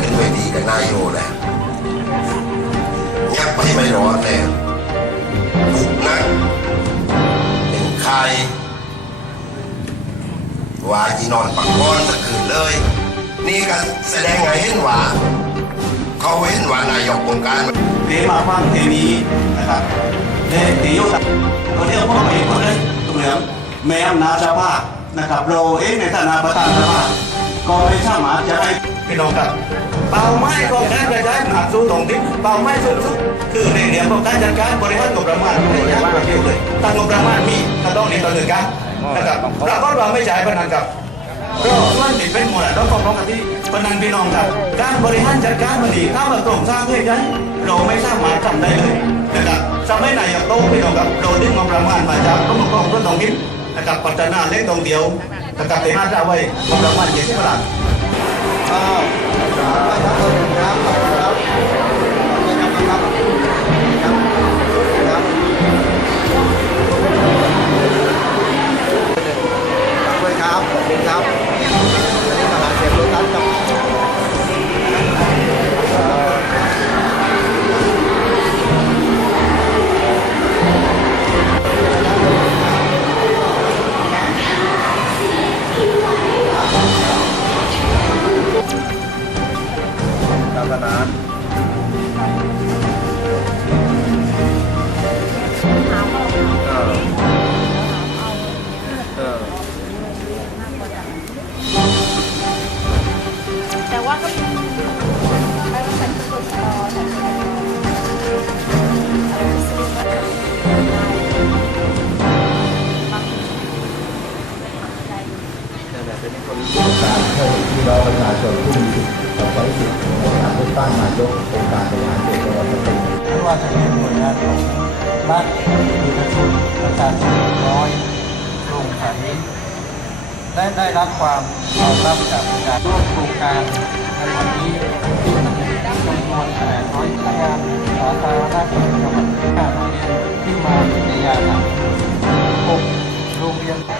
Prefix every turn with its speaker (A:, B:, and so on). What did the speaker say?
A: ขึ้นเวทีกับนายโยแล้วยักไปไม่รอดแล้วบุกนะเป็นใครว่าอีนอนปักก้อนตะคืนเลย นี่ก็แสดงไงเห็นว่า เขาเห็นว่านายกองการ
B: เทมาฟังเทนี้นะครับเทตีโยตัเราเรียกพ่อเองคนเลยตรงเหลือแม่อำนาจสภานะครับ เราเองในฐานะประธานสภา ก็ไม่สามารถจะให้พี่น้องครับเป้าหมายของการกระจายอำนาจสู่ท้งถิ่เป้าหมายสูงสุดคือในเรื่องของการจัดการบริหารงบประมาณในอย่างประเดียวเลยตั้งงบประมาณมีก็ต้องดำเนินการนะครับเราก็เราไม่จ่ายพนันกับก็มันติดเป็นหมดแล้วต้องร้องกันที่ปนันพี่น้องครับการบริหารจัดการมันดีข้าวกล่องสร้างเพื่อยันเราไม่สามารถทำได้เลยนะครับทำให้นายกโต้พี่น้องครับเราดึงงบประมาณมาจากกรมกองทุนท้งถิ่นะครับพัฒนาเล็กตรงเดียว นะครับในห้า
C: เป็นคนที่
D: ต้การให้พี่น้อประชาชนผู้มีสิทธิ์ของคามสิทธิ์ของการเลือกตั้งนายกองการบริหารส่วนจังหวัดสตูล
E: ไม่ว่าจะเป็นหน่วยงานของรัฐเอกชนประชาชนน้อยโปร่งใสและได้รับความตอบรับจากประชาชนร่วมโครงการในวันนี้ที่จำนวนแปดร้อยพยานสาธารณสุขจังหวัดที่มาในยาศาสตร์หกโรงเรียน